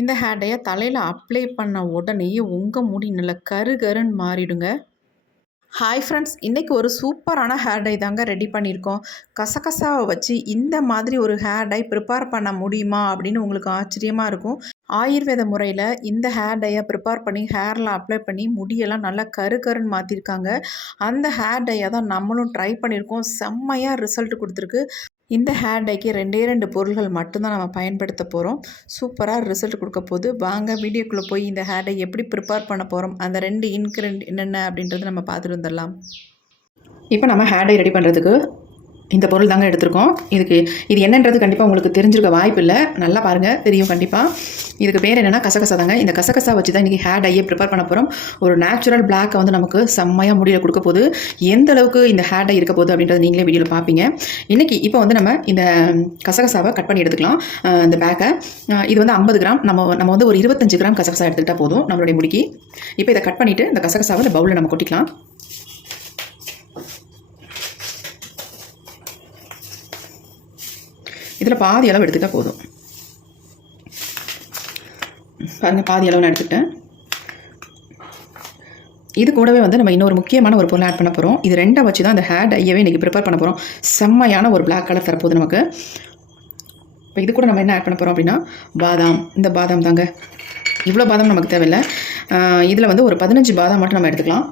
இந்த ஹேர் டையை தலையில் அப்ளை பண்ண உடனேயே உங்கள் முடி நல்லா கரு கருன்னு மாறிடுங்க. ஹாய் ஃப்ரெண்ட்ஸ் இன்றைக்கி ஒரு சூப்பரான ஹேர் டை தாங்க ரெடி பண்ணியிருக்கோம். கசகசாவை வச்சு இந்த மாதிரி ஒரு ஹேர் டை ப்ரிப்பேர் பண்ண முடியுமா அப்படின்னு உங்களுக்கு ஆச்சரியமாக இருக்கும். ஆயுர்வேத முறையில் இந்த ஹேர் டையை ப்ரிப்பேர் பண்ணி ஹேரில் அப்ளை பண்ணி முடியெல்லாம் நல்லா கரு கருன்னு மாற்றிருக்காங்க அந்த ஹேர் டையை தான் நம்மளும் ட்ரை பண்ணியிருக்கோம். செம்மையாக ரிசல்ட் கொடுத்துருக்கு. இந்த ஹேர் டைக்கு ரெண்டே ரெண்டு பொருள்கள் மட்டும்தான் நம்ம பயன்படுத்த போகிறோம் சூப்பராக ரிசல்ட் கொடுக்க போது வாங்க வீடியோக்குள்ளே போய் இந்த ஹேர் டை எப்படி ப்ரிப்பேர் பண்ண போகிறோம் அந்த ரெண்டு இன்க்ரெண்ட் என்னென்ன அப்படின்றத நம்ம பார்த்துட்டு வந்துடலாம். இப்போ நம்ம ஹேர் டை ரெடி பண்ணுறதுக்கு இந்த பொருள் தாங்க எடுத்திருக்கோம். இதுக்கு இது என்னன்றது கண்டிப்பாக உங்களுக்கு தெரிஞ்சிருக்க வாய்ப்பு இல்லை நல்லா பாருங்கள் தெரியும் கண்டிப்பாக இதுக்கு பேர் என்னென்னா கசகசா தாங்க. இந்த கசகசா வச்சு தான் இன்றைக்கி ஹேர் டையை ப்ரிப்பேர் பண்ண போகிறோம் ஒரு நேச்சுரல் பிளாக்கை வந்து நமக்கு செம்மையாக முடியல கொடுக்க போகுது. எந்த அளவுக்கு இந்த ஹேர் டை இருக்க போகுது அப்படின்றத நீங்களே வீடியோவில் பார்ப்பீங்க இன்றைக்கி இப்போ வந்து நம்ம இந்த கசகசாவை கட் பண்ணி எடுத்துக்கலாம். இந்த பேக்கை இது வந்து ஐம்பது கிராம். நம்ம நம்ம வந்து ஒரு இருபத்தஞ்சு கிராம் கசகசா எடுத்துக்கிட்டால் போதும் நம்மளுடைய முடிக்கு. இப்போ இதை கட் பண்ணிவிட்டு இந்த கசகசாவை இந்த பவுலில் நம்ம கொட்டிக்கலாம். இதில் பாதி அளவு எடுத்துக்கிட்டால் போதும். பாருங்கள் பாதி அளவு நான் எடுத்துக்கிட்டேன் இது கூடவே வந்து நம்ம இன்னொரு முக்கியமான ஒரு பொருள் ஆட் பண்ண போகிறோம் இது ரெண்டை வச்சு தான் அந்த ஹேர் டையவே இன்றைக்கி ப்ரிப்பேர் பண்ண போகிறோம் செம்மையான ஒரு பிளாக் கலர் தரப்போகுது நமக்கு. இப்போ இது கூட நம்ம என்ன ஆட் பண்ண போகிறோம் அப்படின்னா பாதாம். இந்த பாதாம் தாங்க. இவ்வளோ பாதாம் நமக்கு தேவையில்லை. இதில் வந்து ஒரு பதினஞ்சு பாதாம் மட்டும் நம்ம எடுத்துக்கலாம்.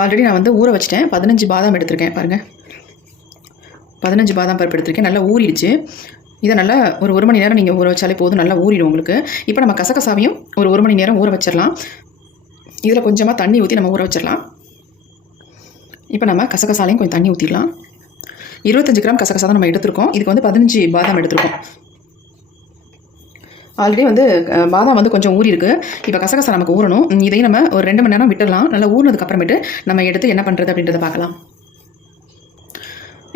ஆல்ரெடி நான் வந்து ஊற வச்சிட்டேன். பதினஞ்சு பாதாம் எடுத்திருக்கேன். பாருங்கள் பதினஞ்சு பாதாம் பருப்பு எடுத்திருக்கேன். நல்லா ஊறிடுச்சு. இதை நல்லா ஒரு ஒரு மணி நேரம் நீங்கள் ஊற வச்சாலே போதும். நல்லா ஊறிடும் உங்களுக்கு. இப்போ நம்ம கசகசாவையும் ஒரு ஒரு மணி நேரம் ஊற வச்சிடலாம். இதில் கொஞ்சமாக தண்ணி ஊற்றி நம்ம ஊற வச்சிடலாம். இப்போ நம்ம கசகசாலையும் கொஞ்சம் தண்ணி ஊற்றிடலாம் இருபத்தஞ்சு கிராம் கசகசா தான் நம்ம எடுத்திருக்கோம். இதுக்கு வந்து பதினஞ்சு பாதாம் எடுத்திருக்கோம். ஆல்ரெடி வந்து பாதாம் வந்து கொஞ்சம் ஊறிருக்கு இப்போ கசகசா நமக்கு ஊறணும். இதையும் நம்ம ஒரு ரெண்டு மணி நேரம் விட்டுடலாம். நல்லா ஊறினதுக்கு அப்புறமேட்டு நம்ம எடுத்து என்ன பண்ணுறது அப்படின்றத பார்க்கலாம்.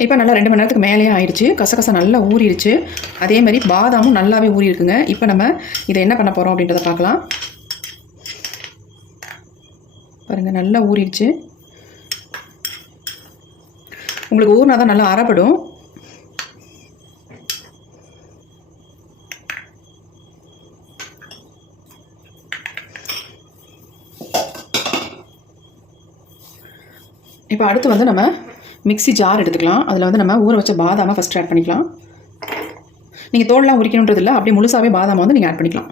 இப்போ நல்லா ரெண்டு மணி நேரத்துக்கு மேலேயே ஆயிடுச்சு கசகசா நல்லா ஊறிடுச்சு. அதே மாதிரி பாதாமும் நல்லாவே ஊறி இருக்குங்க இப்போ நம்ம இதை என்ன பண்ண போகிறோம் அப்படின்றத பார்க்கலாம். பாருங்கள் நல்லா ஊறிடுச்சு. உங்களுக்கு ஊறினா தான் நல்லா அறப்படும். இப்போ அடுத்து வந்து நம்ம மிக்ஸி ஜார் எடுத்துக்கலாம். அதில் வந்து நம்ம ஊற வச்ச பாதாமை ஃபஸ்ட் ஆட் பண்ணிக்கலாம். நீங்கள் தோல்லாம் உரிக்கணுன்றது இல்லை அப்படியே முழுசாவே பாதாமை வந்து நீங்கள் ஆட் பண்ணிக்கலாம்.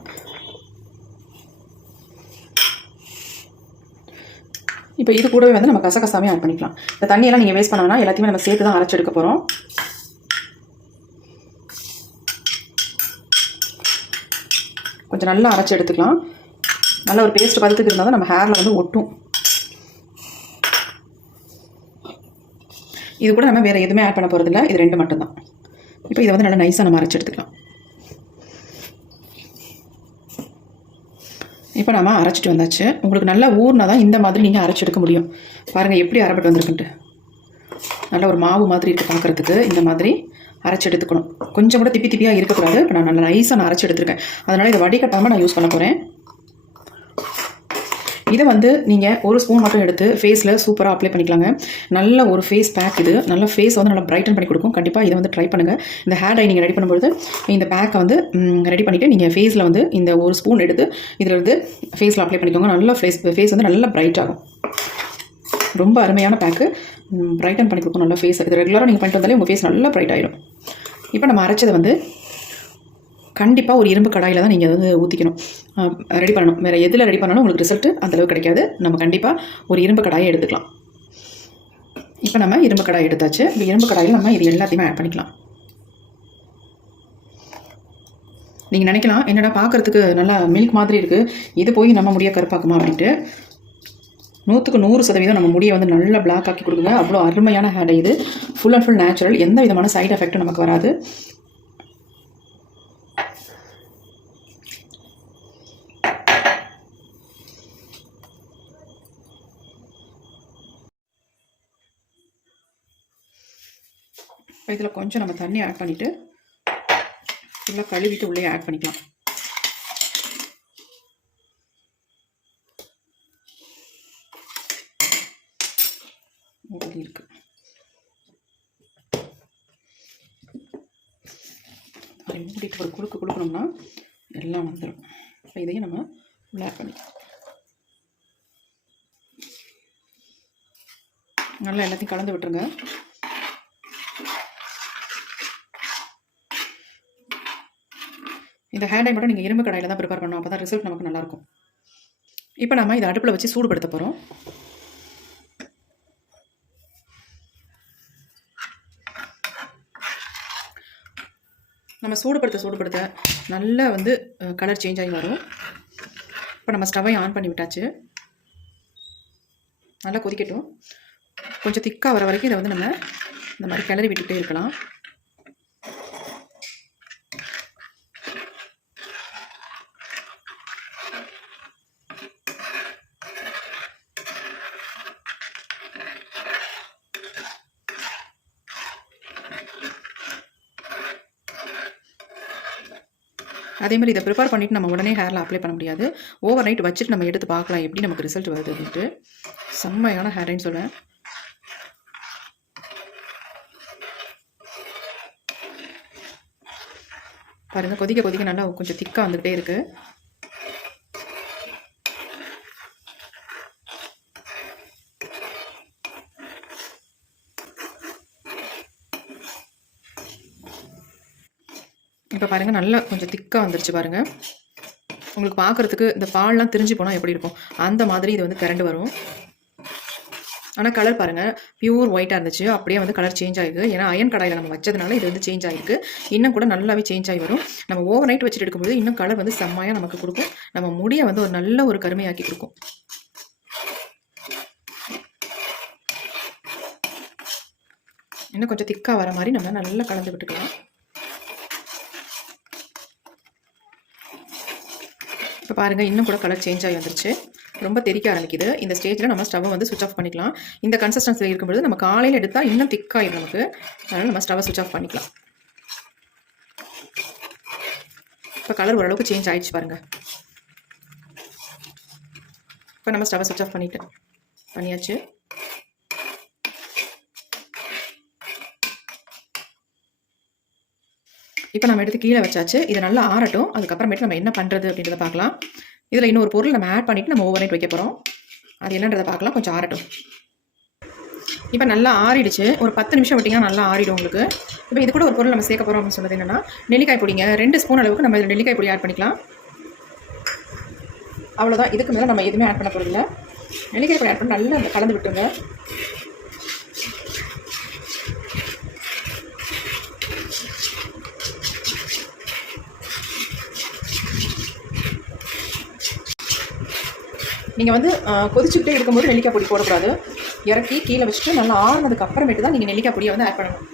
இப்போ இது கூடவே வந்து நம்ம கசகசாவே ஆட் பண்ணிக்கலாம். இந்த தண்ணியெல்லாம் நீங்கள் வேஸ்ட் பண்ண எல்லாத்தையுமே நம்ம சேர்த்து தான் அரைச்சி எடுக்க போகிறோம் கொஞ்சம் நல்லா அரைச்சி எடுத்துக்கலாம். நல்ல ஒரு பேஸ்ட் பதத்துக்கு இருந்தால் தான் நம்ம ஹேரில் வந்து ஒட்டும். இது கூட நம்ம வேறு எதுவுமே ஆட் பண்ண போகிறதில்ல இது ரெண்டு மட்டும்தான். இப்போ இதை வந்து நல்லா நைஸாக நம்ம அரைச்சி எடுத்துக்கலாம். இப்போ நம்ம அரைச்சிட்டு வந்தாச்சு. உங்களுக்கு நல்லா ஊர்னா தான் இந்த மாதிரி நீங்கள் அரைச்சி எடுக்க முடியும். பாருங்கள் எப்படி அரைப்பட்டு வந்திருக்குன்ட்டு. நல்ல ஒரு மாவு மாதிரி இருக்குது பார்க்குறதுக்கு இந்த மாதிரி அரைச்சி எடுத்துக்கணும். கொஞ்சம் கூட திப்பி திப்பியாக இருக்கக்கூடாது. இப்போ நான் நல்லா நைஸாக நான் அரைச்சி எடுத்துருக்கேன். அதனால் இதை வடிகட்டாமல் நான் யூஸ் பண்ண போகிறேன் இதை வந்து நீங்கள் ஒரு ஸ்பூன் மட்டும் எடுத்து ஃபேஸில் சூப்பராக அப்ளை பண்ணிக்கலாங்க. நல்ல ஒரு ஃபேஸ் பேக் இது. நல்ல ஃபேஸ் வந்து நல்லா பிரைட்டன் பண்ணி கொடுக்கும். கண்டிப்பாக இதை வந்து ட்ரை பண்ணுங்கள் இந்த ஹேர் டை நீங்கள் ரெடி பண்ணும்போது இந்த பேக்கை வந்து ரெடி பண்ணிவிட்டு நீங்கள் ஃபேஸில் வந்து இந்த ஒரு ஸ்பூன் எடுத்து இதில் இருந்து ஃபேஸில் அப்ளை பண்ணிக்கோங்க. நல்லா ஃபேஸ் ஃபேஸ் வந்து நல்லா பிரைட் ஆகும். ரொம்ப அருமையான பேக்கு பிரைட்டன் பண்ணி கொடுக்கும். நல்லா ஃபேஸ் இது ரெகுலராக நீங்கள் பண்ணிட்டு வந்தாலே உங்கள் ஃபேஸ் நல்லா பிரைட் ஆகிடும் இப்போ நம்ம அரைச்சதை வந்து கண்டிப்பாக ஒரு இரும்பு கடாயில் தான் நீங்கள் வந்து ஊற்றிக்கணும் ரெடி பண்ணணும். வேறு எதில் ரெடி பண்ணாலும் உங்களுக்கு ரிசல்ட்டு அந்தளவுக்கு கிடைக்காது. நம்ம கண்டிப்பாக ஒரு இரும்பு கடாயை எடுத்துக்கலாம். இப்போ நம்ம இரும்பு கடாய் எடுத்தாச்சு. இப்போ இரும்பு கடாயில் நம்ம இது எல்லாத்தையுமே ஆட் பண்ணிக்கலாம். நீங்கள் நினைக்கலாம் என்னடா பார்க்குறதுக்கு நல்லா மில்க் மாதிரி இருக்குது இது போய் நம்ம முடிய கருப்பாக்குமா அப்படின்ட்டு. நூற்றுக்கு நூறு சதவீதம் நம்ம முடியை வந்து நல்லா பிளாக் ஆக்கி கொடுக்குங்க. அவ்வளோ அருமையான ஹேர் இது. ஃபுல் அண்ட் ஃபுல் நேச்சுரல் எந்த விதமான சைட் எஃபெக்ட்டும் நமக்கு வராது. இதில் கொஞ்சம் நம்ம தண்ணி ஆட் பண்ணிவிட்டு ஃபுல்லாக கழுவிட்டு உள்ளே ஆட் பண்ணிக்கலாம். இருக்கு அதை மூடிட்டு ஒரு குழுக்கு கொடுக்கணும்னா எல்லாம் வந்துடும் இப்போ இதையும் நம்ம உள்ளே ஆட் பண்ணிக்கலாம். நல்லா எல்லாத்தையும் கலந்து விட்டுருங்க. இந்த ஹேண்ட் மட்டும் நீங்கள் இரும்பு கடாயில் தான் ப்ரிப்பேர் பண்ணோம் அப்போ தான் ரிசல்ட் நமக்கு நல்லாயிருக்கும். இப்போ நம்ம இதை அடுப்பில் வச்சு சூடுபடுத்த போகிறோம் நம்ம சூடுபடுத்த சூடுபடுத்த நல்லா வந்து கலர் சேஞ்ச் ஆகி வரும். இப்போ நம்ம ஸ்டவ்வை ஆன் பண்ணி விட்டாச்சு. நல்லா கொதிக்கட்டும். கொஞ்சம் திக்காக வர வரைக்கும் இதை வந்து நம்ம இந்த மாதிரி கிளறி விட்டுகிட்டே இருக்கலாம். அதே மாதிரி இதை ப்ரிப்பேர் பண்ணிவிட்டு நம்ம உடனே ஹேரில் அப்ளை பண்ண முடியாது. ஓவர் நைட் வச்சுட்டு நம்ம எடுத்து பார்க்கலாம் எப்படி நமக்கு ரிசல்ட் வருது அப்படின்ட்டு. செம்மையான ஹேர்ன்னு சொல்லுவேன் பாருங்கள் கொதிக்க கொதிக்க நல்லா கொஞ்சம் திக்காக வந்துக்கிட்டே இருக்குது இப்போ பாருங்கள் நல்லா கொஞ்சம் திக்காக வந்துருச்சு பாருங்கள் உங்களுக்கு பார்க்குறதுக்கு இந்த பால்லாம் திரிஞ்சு போனால் எப்படி இருக்கும்? அந்த மாதிரி இது வந்து கரண்ட் வரும். ஆனால் கலர் பாருங்கள் பியூர் ஒயிட்டாக இருந்துச்சு. அப்படியே வந்து கலர் சேஞ்ச் ஆகிருக்கு ஏன்னா அயன் கடாயில் நம்ம வச்சதுனால இது வந்து சேஞ்ச் ஆகிருக்கு இன்னும் கூட நல்லாவே சேஞ்ச் ஆகி வரும். நம்ம ஓவர் நைட் வச்சுட்டு எடுக்கும்போது இன்னும் கலர் வந்து செம்மையாக நமக்கு கொடுக்கும். நம்ம முடியை வந்து ஒரு நல்ல ஒரு கருமையாக்கி கொடுக்கும். இன்னும் கொஞ்சம் திக்காக வர மாதிரி நம்ம நல்லா கலந்து விட்டுக்கலாம். இப்போ பாருங்கள் இன்னும் கூட கலர் சேஞ்ச் ஆகி வந்துருச்சு. ரொம்ப தெறிக்க ஆரம்பிக்குது. இந்த ஸ்டேஜில் நம்ம ஸ்டவ்வை வந்து சுவிச் ஆஃப் பண்ணிக்கலாம். இந்த கன்சிஸ்டன்சியில் இருக்கும்போது நம்ம காலையில் எடுத்தால் இன்னும் திக்காயிடும் நமக்கு. அதனால் நம்ம ஸ்டவ்வை சுவிச் ஆஃப் பண்ணிக்கலாம். இப்போ கலர் ஓரளவுக்கு சேஞ்ச் ஆகிடுச்சு பாருங்கள் இப்போ நம்ம ஸ்டவ்வை சுவிச் ஆஃப் பண்ணிவிட்டேன் பண்ணியாச்சு. இப்போ நம்ம எடுத்து கீழே வச்சாச்சு இதை நல்லா ஆறட்டும். அதுக்கப்புறமேட்டு நம்ம என்ன பண்ணுறது அப்படின்றத பார்க்கலாம். இதில் இன்னொரு பொருள் நம்ம ஆட் பண்ணிவிட்டு நம்ம ஓவர் நைட் வைக்க போகிறோம் அது என்னன்றதை பார்க்கலாம் கொஞ்சம் ஆறட்டும். இப்போ நல்லா ஆறிடுச்சு. ஒரு பத்து நிமிஷம் விட்டிங்கன்னா நல்லா ஆறிடும் உங்களுக்கு. இப்போ இது கூட ஒரு பொருள் நம்ம சேர்க்க போகிறோம் அப்படின்னு சொன்னது என்னென்னா நெல்லிக்காய் பொடிங்க. ரெண்டு ஸ்பூன் அளவுக்கு நம்ம இதில் நெல்லிக்காய் பொடி ஆட் பண்ணிக்கலாம். அவ்வளோதான் இதுக்கு மேலே நம்ம எதுவுமே ஆட் பண்ண போகிறதில்ல நெல்லிக்காய் பொடி ஆட் பண்ணி நல்லா கலந்து விட்டுங்க நீங்கள் வந்து கொதிச்சுக்கிட்டே இருக்கும்போது நெல்லிக்காய் பொடி போடக்கூடாது. இறக்கி கீழே வச்சுட்டு நல்லா ஆறுனதுக்கு அப்புறமேட்டு தான் நீங்கள் நெல்லிக்காய் பொடியை வந்து ஆட் பண்ணணும்.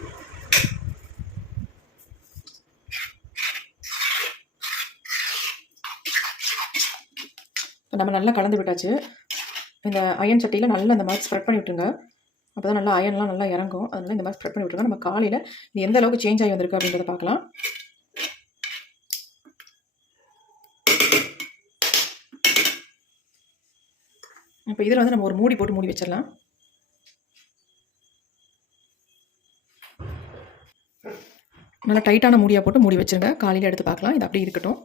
நம்ம நல்லா கலந்து விட்டாச்சு. இந்த அயன் சட்டியில் நல்லா இந்த மாதிரி ஸ்ப்ரெட் பண்ணி விட்டுருங்க. அப்போ தான் நல்லா அயன்லாம் நல்லா இறங்கும். அதனால் இந்த மாதிரி ஸ்ப்ரெட் பண்ணி விட்டுருங்க. நம்ம காலையில் இது எந்த அளவுக்கு சேஞ்ச் ஆகி வந்திருக்கு அப்படின்றத பார்க்கலாம். இப்போ இதில் வந்து நம்ம ஒரு மூடி போட்டு மூடி வச்சிடலாம். நல்லா டைட்டான மூடியாக போட்டு மூடி வச்சுருங்க. காலையில் எடுத்து பார்க்கலாம். இது அப்படியே இருக்கட்டும்.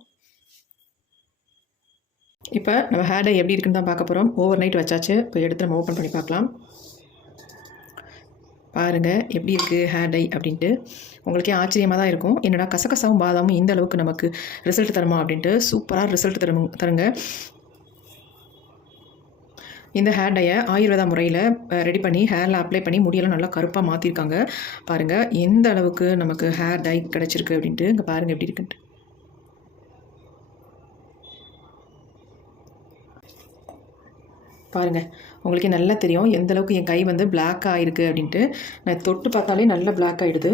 இப்போ நம்ம ஹேர் டை எப்படி இருக்குன்னு தான் பார்க்க போகிறோம் ஓவர் நைட் வச்சாச்சு. இப்போ எடுத்து நம்ம ஓப்பன் பண்ணி பார்க்கலாம். பாருங்கள் எப்படி இருக்குது ஹேர் டை அப்படின்ட்டு. உங்களுக்கே ஆச்சரியமாக தான் இருக்கும். என்னடா கசகசாவும் பாதாமும் இந்த அளவுக்கு நமக்கு ரிசல்ட் தருமா அப்படின்ட்டு. சூப்பராக ரிசல்ட் தரும் தருங்க. இந்த ஹேர் டையை ஆயுர்வேதா முறையில் ரெடி பண்ணி ஹேரில் அப்ளை பண்ணி முடியெல்லாம் நல்லா கருப்பாக மாற்றிருக்காங்க பாருங்கள் எந்த அளவுக்கு நமக்கு ஹேர் டை கிடச்சிருக்கு அப்படின்ட்டு இங்கே பாருங்கள் எப்படி இருக்குன்ட்டு. பாருங்கள் உங்களுக்கு நல்லா தெரியும் எந்த அளவுக்கு என் கை வந்து பிளாக் ஆகிருக்கு அப்படின்ட்டு. நான் தொட்டு பார்த்தாலே நல்லா பிளாக் ஆகிடுது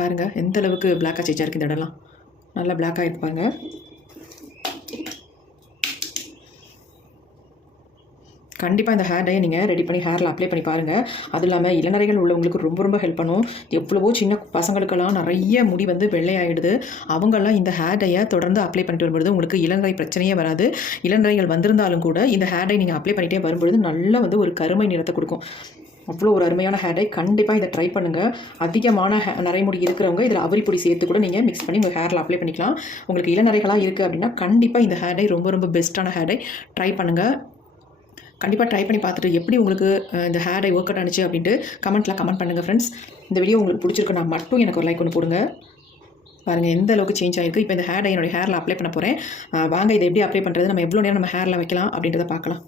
பாருங்கள் எந்த அளவுக்கு பிளாக் ஆச்சு இருக்குது இந்த இடம்லாம். நல்லா பிளாக் ஆகிருக்கு பாருங்கள் கண்டிப்பாக இந்த ஹேர் டையை நீங்கள் ரெடி பண்ணி ஹேரில் அப்ளை பண்ணி பாருங்கள் அது இல்லாமல் இளநரைகள் உள்ளவங்களுக்கு ரொம்ப ரொம்ப ஹெல்ப் பண்ணும். எவ்வளவோ சின்ன பசங்களுக்கெல்லாம் நிறைய முடி வந்து வெள்ளையாயிடுது அவங்கெல்லாம் இந்த ஹேர் டையை தொடர்ந்து அப்ளை பண்ணிட்டு வரும்பொழுது உங்களுக்கு இளநரை பிரச்சனையே வராது. இளநரைகள் வந்திருந்தாலும் கூட இந்த ஹேர் டை நீங்கள் அப்ளை பண்ணிகிட்டே வரும்பொழுது நல்லா வந்து ஒரு கருமை நிறத்தை கொடுக்கும். அவ்வளோ ஒரு அருமையான ஹேர் டை கண்டிப்பாக இதை ட்ரை பண்ணுங்கள் அதிகமான ஹே நரைமுடி இருக்கிறவங்க இதில் அவரிப்பொடி சேர்த்து கூட நீங்கள் மிக்ஸ் பண்ணி உங்கள் ஹேரில் அப்ளை பண்ணிக்கலாம். உங்களுக்கு இளநரைகளாக இருக்குது அப்படின்னா கண்டிப்பாக இந்த ஹேர் டை ரொம்ப ரொம்ப பெஸ்ட்டான ஹேர் டை ட்ரை பண்ணுங்கள் கண்டிப்பாக ட்ரை பண்ணி பார்த்துட்டு எப்படி உங்களுக்கு இந்த ஹேர் டை ஒர்க் அவுட் ஆனிச்சு அப்படின்ட்டு கமெண்ட்டில் கமெண்ட் பண்ணுங்கள் ஃப்ரெண்ட்ஸ் இந்த வீடியோ உங்களுக்கு பிடிச்சிருக்குன்னா மட்டும் எனக்கு ஒரு லைக் ஒன்று போடுங்க. பாருங்கள் எந்த அளவுக்கு சேஞ்ச் ஆகிருக்கு இப்போ இந்த ஹேர் என்னுடைய என்னோட ஹேரில் அப்ளை பண்ண போகிறேன் வாங்க இதை எப்படி அப்ளை பண்ணுறது நம்ம எவ்வளோ நேரம் நம்ம ஹேரில் வைக்கலாம் அப்படின்றத பார்க்கலாம்.